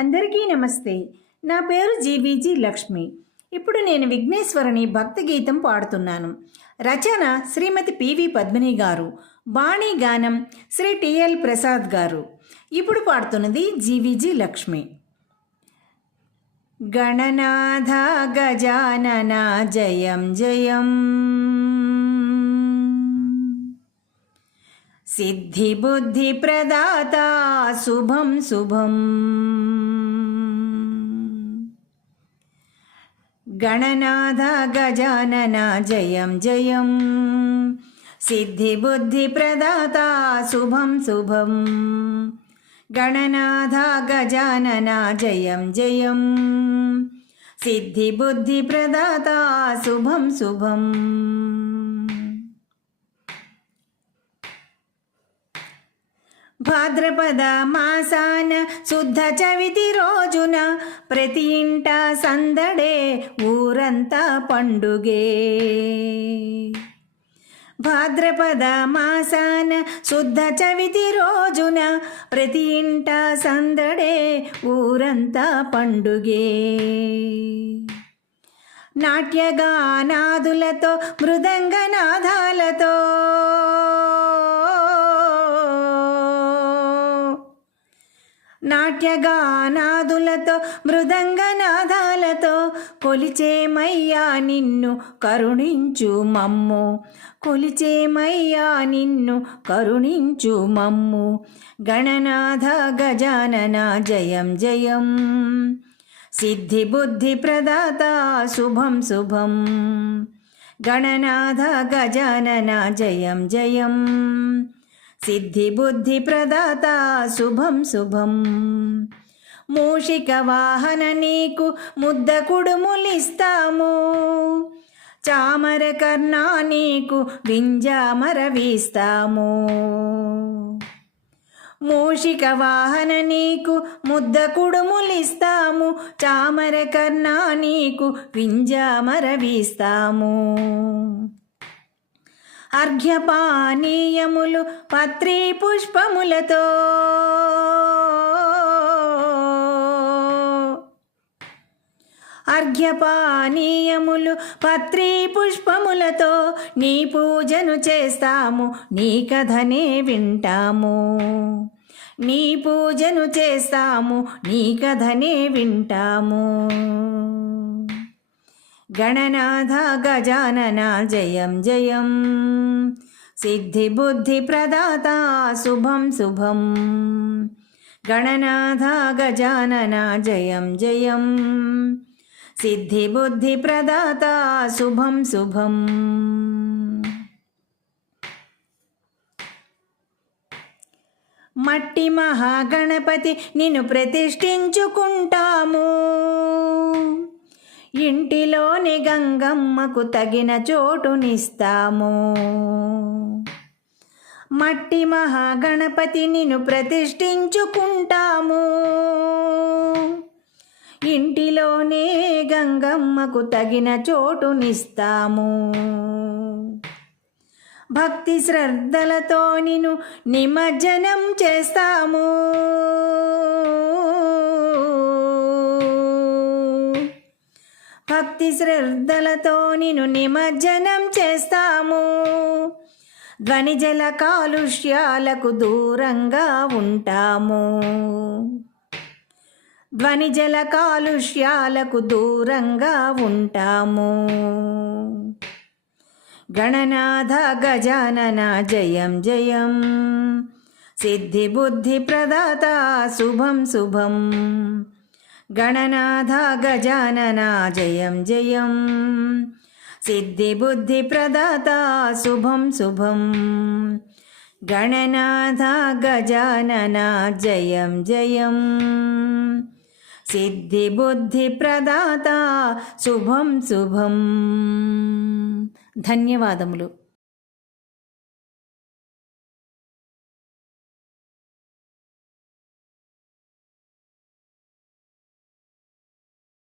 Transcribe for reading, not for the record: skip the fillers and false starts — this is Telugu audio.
అందరికీ నమస్తే. నా పేరు జీబీజీ లక్ష్మి. ఇప్పుడు నేను విఘ్నేశ్వరుని భక్తి గీతం పాడుతున్నాను. రచన శ్రీమతి పివి పద్మిని గారు, బాణీ గానం శ్రీ టిఎల్ ప్రసాద్ గారు. ఇప్పుడు పాడుతున్నది జీబీజీ లక్ష్మి. గణనాథ గజానన జయం జయం, సిద్ధి బుద్ధి ప్రదాత శుభం శుభం. గణనాథ గజానన జయం జయం, సిద్ధి బుద్ధి ప్రదాత శుభం శుభం. గణనాథ గజానన జయం జయం, సిద్ధి బుద్ధి ప్రదాత శుభం శుభం. భాద్రపద మాసాన శుద్ధ చవితి రోజున ప్రతి ఇంట సందడే, ఊరంతా పండుగే. భాద్రపద మాసాన శుద్ధ చవితి రోజున ప్రతి ఇంట సందడే, ఊరంతా పండుగే. నాట్యగానాదులతో మృదంగనాదాలతో, నాట్యగానాదులతో మృదంగనాదాలతో కొలిచేమయ్యా నిన్ను కరుణించు మమ్ము. కొలిచేమయ్యా నిన్ను కరుణించు మమ్ము. గణనాథ గజానన జయం జయం, సిద్ధి బుద్ధి ప్రదాత శుభం శుభం. గణనాథ గజానన జయం జయం, సిద్ధి బుద్ధి ప్రదాత శుభం శుభం. మూషిక వాహన నీకు ముద్ద కుడుములిస్తాము, చామర కర్ణా నీకు వింజామర వీస్తాము. మూషిక వాహన నీకు ముద్ద కుడుములిస్తాము, చామర కర్ణా నీకు వింజామర వీస్తాము. అర్ఘ్యపానీయములు పత్రి పుష్పములతో, అర్ఘ్యపానీయములు పత్రి పుష్పములతో నీ పూజను చేస్తాము, నీ కథనే వింటాము. నీ పూజను చేస్తాము, నీ కథనే వింటాము. గణనాథ గజానన జయం జయం, సిద్ధి బుద్ధి ప్రదాత శుభం శుభం. గణనాథ గజానన జయం జయం, సిద్ధి బుద్ధి ప్రదాత శుభం శుభం. మట్టి మహాగణపతి నిన్ను ప్రతిష్ఠించుకుంటాము, ఇంటిలోని గంగమ్మకు తగిన చోటునిస్తాము. మట్టి మహాగణపతి నిన్ను ప్రతిష్ఠించుకుంటాము, ఇంటిలోనే గంగమ్మకు తగిన చోటునిస్తాము. భక్తి శ్రద్ధలతో నిన్ను నిమజ్జనం చేస్తాము, భక్తి శ్రద్ధలతో నిన్ను నిమజ్జనం చేస్తాము. ధ్వనిజల కాలుష్యాలకు దూరంగా ఉంటాము, ధ్వనిజల కాలుష్యాలకు దూరంగా ఉంటాము. గణనాథ గజానన జయం జయం, సిద్ధి బుద్ధి ప్రదాత శుభం శుభం. గణనాథ గజానన జయం జయం, సిద్ధి బుద్ధి ప్రదాత శుభం శుభం. గణనాథ గజానన జయం జయం, సిద్ధి బుద్ధి ప్రదాత శుభం శుభం. ధన్యవాదములు.